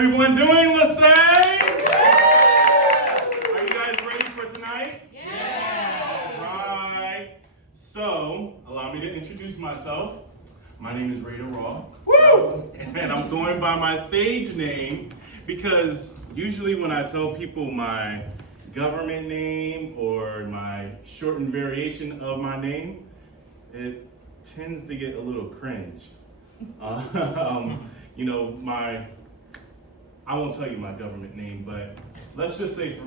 Everyone doing LACAE? Are you guys ready for tonight? Yeah! All right. So, allow me to introduce myself. My name is Raider Raw. Woo! And I'm going by my stage name because usually when I tell people my government name or my shortened variation of my name, it tends to get a little cringe. I won't tell you my government name, but let's just say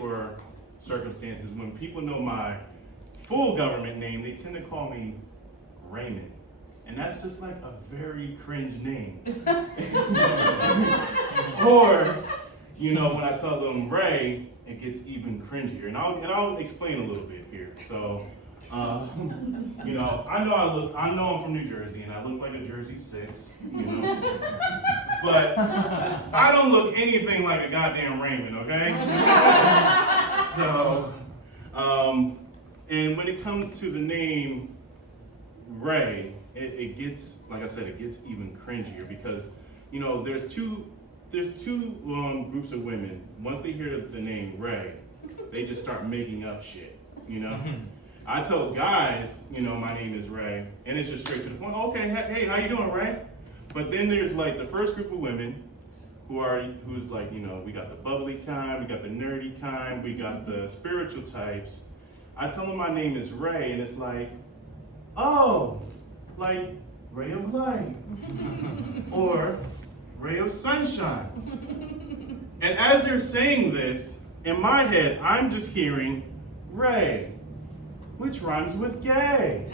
for circumstances, when people know my full government name, they tend to call me Raymond. And that's just like a very cringe name. Or, when I tell them Ray, it gets even cringier. And I'll explain a little bit here. So, I know I'm from New Jersey and I look like a Jersey 6, but I don't look anything like a goddamn Raymond, okay? So, and when it comes to the name Ray, it gets, like I said, it gets even cringier because, there's two groups of women. Once they hear the name Ray, they just start making up shit, I tell guys, my name is Ray, and it's just straight to the point. Okay, hey, how you doing, Ray? But then there's like the first group of women who's like, we got the bubbly kind, we got the nerdy kind, we got the spiritual types. I tell them my name is Ray, and it's like, oh, like ray of light, or ray of sunshine. And as they're saying this, in my head, I'm just hearing Ray, which rhymes with gay.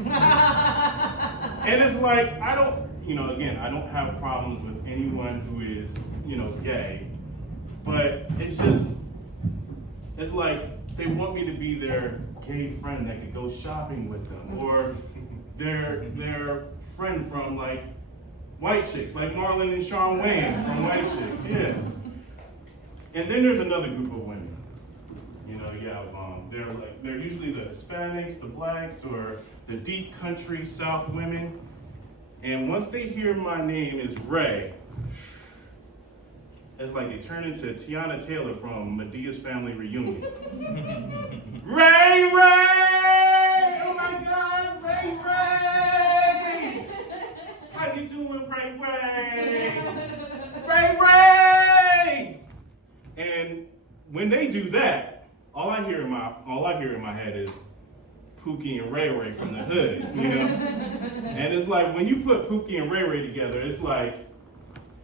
And it's like, I don't have problems with anyone who is, gay, but it's like they want me to be their gay friend that could go shopping with them, or their friend from like White Chicks, like Marlon and Shawn Wayans from White Chicks, yeah. And then there's another group of women. They're usually the Hispanics, the blacks, or the deep country South women. And once they hear my name is Ray, it's like they turn into Tiana Taylor from Medea's Family Reunion. Ray, Ray! Oh my God, Ray, Ray! How you doing, Ray, Ray? Ray, Ray! And when they do that, all I hear in my head is Pookie and Ray Ray from the hood, And it's like when you put Pookie and Ray Ray together, it's like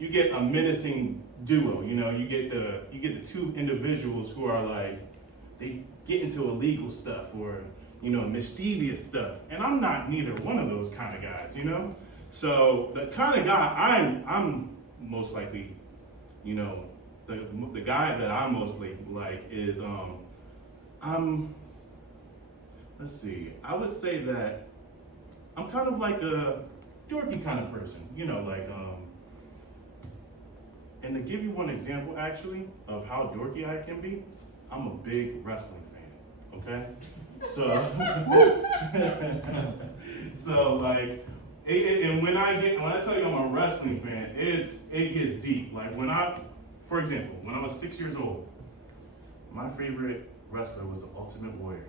you get a menacing duo. You get the two individuals who are like they get into illegal stuff or mischievous stuff, and I'm not neither one of those kind of guys, So the kind of guy I'm most likely, the guy that I mostly like is I would say that I'm kind of like a dorky kind of person, and to give you one example actually of how dorky I can be, I'm a big wrestling fan, okay? So, and when I tell you I'm a wrestling fan, it gets deep. Like for example, when I was 6 years old, my favorite wrestler was the Ultimate Warrior.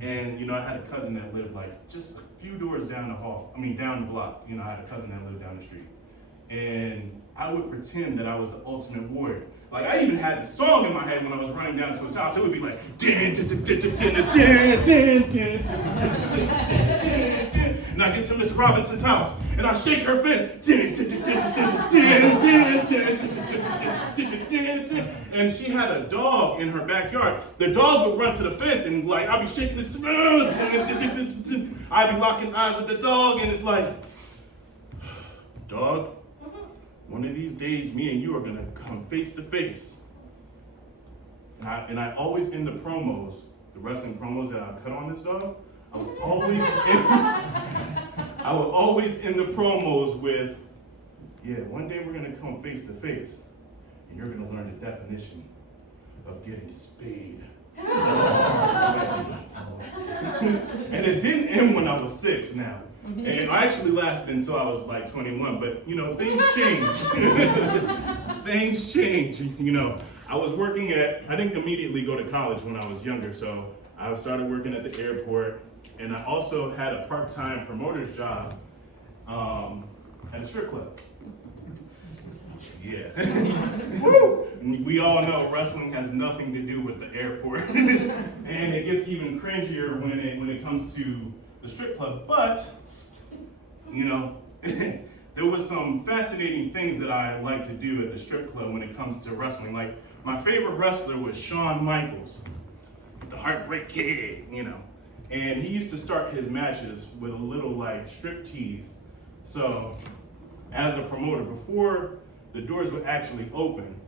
And I had a cousin that lived like just a few doors down the block. I had a cousin that lived down the street. And I would pretend that I was the Ultimate Warrior. Like I even had the song in my head when I was running down to his house. It would be like and I get to Miss Robinson's house and I shake her fist. And she had a dog in her backyard. The dog would run to the fence and like I'd be shaking this. I'd be locking eyes with the dog and it's like, dog, one of these days me and you are gonna come face to face. And I always end the promos, the wrestling promos that I cut on this dog, I would always end the promos with, yeah, one day we're gonna come face to face, and you're gonna learn the definition of getting spayed. And it didn't end when I was 6 now. And I actually lasted until I was like 21, but you know, things change. Things change, you know. I didn't immediately go to college when I was younger, so I started working at the airport, and I also had a part-time promoter's job at a strip club. Yeah. Woo! We all know wrestling has nothing to do with the airport. And it gets even cringier when it comes to the strip club. But, you know, there was some fascinating things that I like to do at the strip club when it comes to wrestling. Like, my favorite wrestler was Shawn Michaels, the Heartbreak Kid, you know. And he used to start his matches with a little, like, strip tease. So, as a promoter, before the doors would actually open,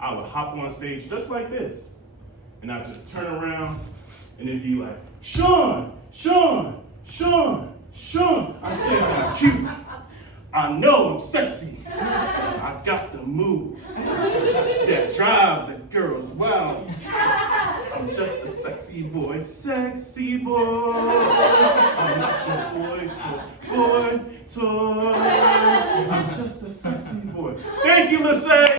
I would hop on stage just like this. And I'd just turn around and it'd be like, Shawn, Shawn, Shawn, Shawn. I think I'm cute. I know I'm sexy. I got the moves that drive the girls wild. I'm just a sexy boy, sexy boy. I'm not your boy toy.